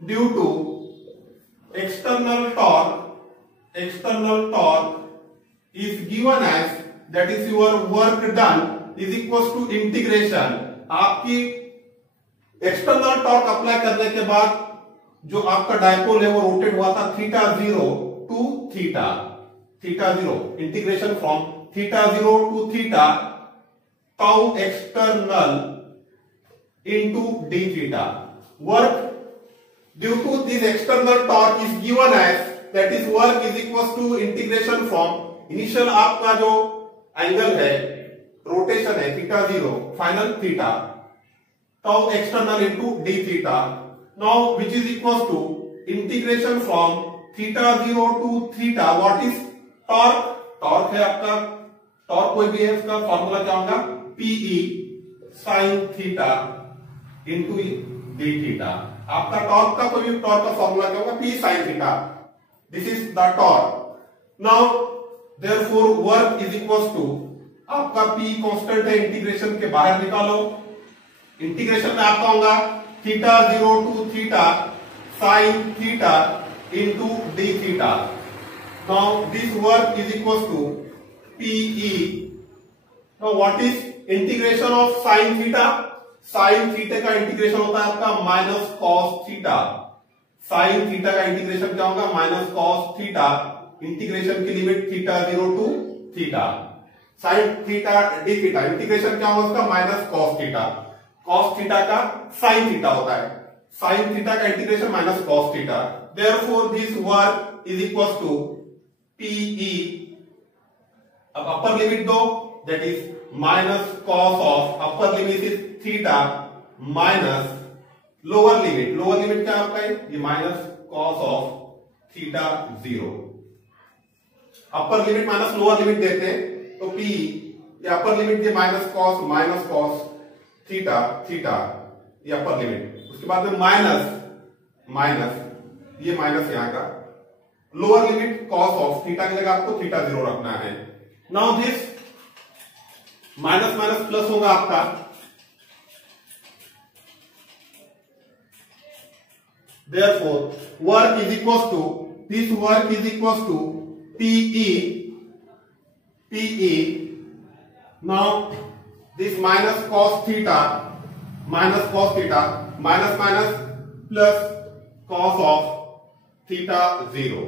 Due to external torque is given as, that is your work done is equals to integration. आपकी external torque apply करने के बाद जो आपका डायपोल है वो रोटेट हुआ था theta 0 to theta 0, integration from theta 0 to theta tau external into d theta. Work due to this external torque is given as, that is work is equals to integration from initial आपका जो एंगल है रोटेशन है थीटा 0, final theta tau external into d theta. Now which is equals to integration from theta 0 to theta. What is torque? Torque है आपका, टॉर्क कोई भी है उसका फॉर्मूला क्या होगा, PE sin theta into d theta. आपका टॉर्क का कोई भी टॉर्क का फॉर्मूला क्या होगा, P sin theta. This is the torque. Now therefore work is equals to, आपका P कांस्टेंट है, इंटीग्रेशन के बाहर निकालो. इंटीग्रेशन में आपका होगा theta 0 to theta sin theta into d theta. Now this work is equals to PE. Now what is integration of sin theta? Sine theta का integration होता है आपका minus cos theta. Sine theta का integration क्या होगा, minus cos theta. Integration की limit theta 0 to theta. Sine theta d theta, integration क्या होगा उसका, minus cos theta. Cos theta का साइन थीटा होता है, साइन थीटा का integration minus cos theta. Therefore this work is equals to PE. अब upper limit दो, that is minus cos of, upper limit is theta minus lower limit क्या आपका है, ये minus cos of theta 0. Upper limit minus lower limit देते हैं तो P, ये अपर लिमिट ये माइनस कॉस थीटा ये अपर लिमिट. उसके बाद में माइनस ये माइनस यहां का, lower limit cos of theta की जगह आपको थीटा 0 रखना है. नाउ दिस माइनस प्लस होगा आपका, therefore work is equals to, this work is equals to PE. Now this minus cos theta minus plus cos of theta 0.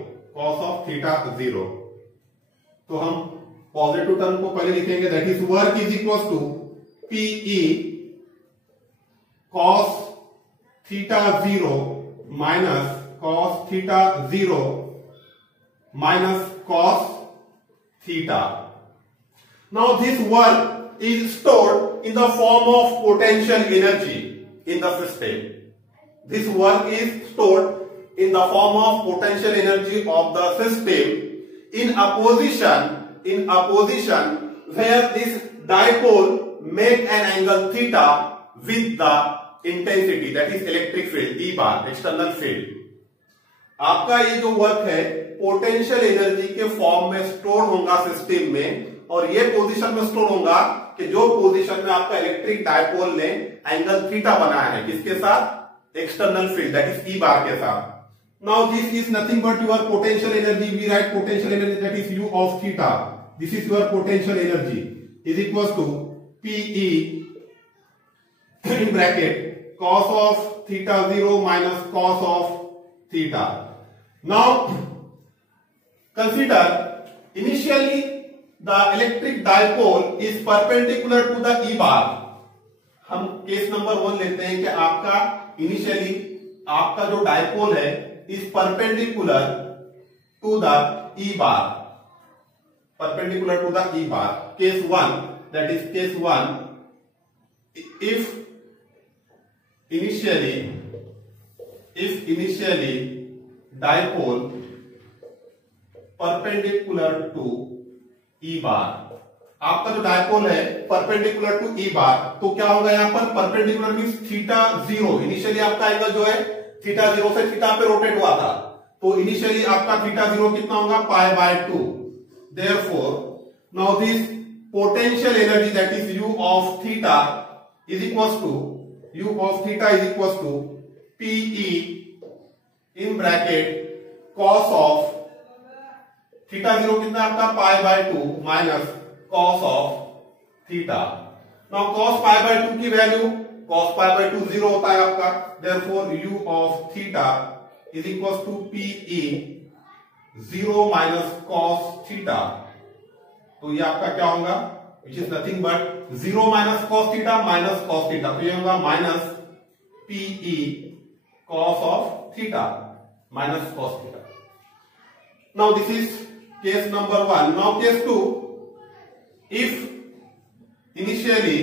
तो हम पॉजिटिव टर्म को पहले लिखेंगे, that is work is equals to PE cos theta 0 minus cos theta 0 minus cos theta. Now this work is stored in the form of potential energy in the system. This work is stored in the form of potential energy of the system in a position where this dipole make an angle theta with the intensity, that is electric field E bar, external field. आपका ये जो वर्क है potential energy के फॉर्म में स्टोर होगा सिस्टम में, और ये पोजीशन में स्टोर होगा कि जो पोजीशन में आपका इलेक्ट्रिक डायपोल ने एंगल थीटा बनाया है, किसके साथ, external field that is E bar के साथ. Now this is nothing but your potential energy. We write potential energy that is U of theta. This is your potential energy is equals to PE in bracket cos of theta 0 minus cos of theta. Now consider initially the electric dipole is perpendicular to the E bar. हम case number 1 लेते हैं कि आपका इनिशियली आपका जो dipole है is perpendicular to the E bar, perpendicular to the E bar. Case 1, that is case 1, if initially dipole perpendicular to E bar, आपका जो डायपोल है परपेंडिकुलर टू E बार, तो क्या होगा यहां पर, परपेंडिकुलर मींस थीटा 0. इनिशियली आपका एंगल जो है थीटा 0 से थीटा पे रोटेट हुआ था, तो इनिशियली आपका थीटा 0 कितना होगा, π/2. Therefore now this potential energy that is U of theta is equals to PE in bracket cos of theta 0 कितना आपका pi by 2 minus cos of theta. Now cos pi by 2 की वैल्यू cos पाई बाय 2 0 होता है आपका, therefore u of theta is equal to PE 0 minus cos theta. तो ये आपका क्या होगा, which is nothing but 0 minus cos theta minus cos theta, तो ये होगा minus PE cos of theta minus cos theta. Now this is case number 1. Now case 2, if initially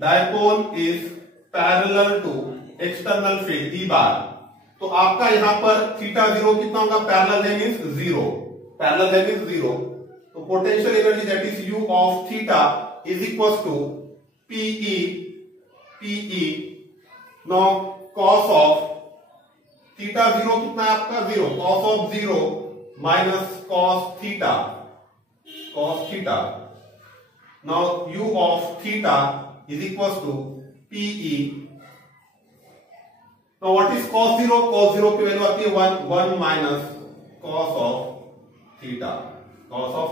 dipole is parallel to external field E bar, तो आपका यहां पर थीटा 0 कितना होगा, पैरेलल है मींस 0, पैरेलल है मींस 0, तो potential energy that is u of theta is equal to PE now cos of theta 0 कितना है आपका 0, cos of 0 minus cos theta, now u of theta is equal to PE। Now what is cos 0, cos 0 की value आती है 1 minus cos of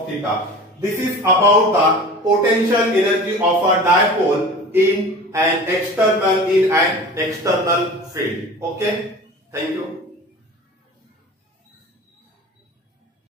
theta. This is about the potential energy of a dipole in an external field. Okay, thank you.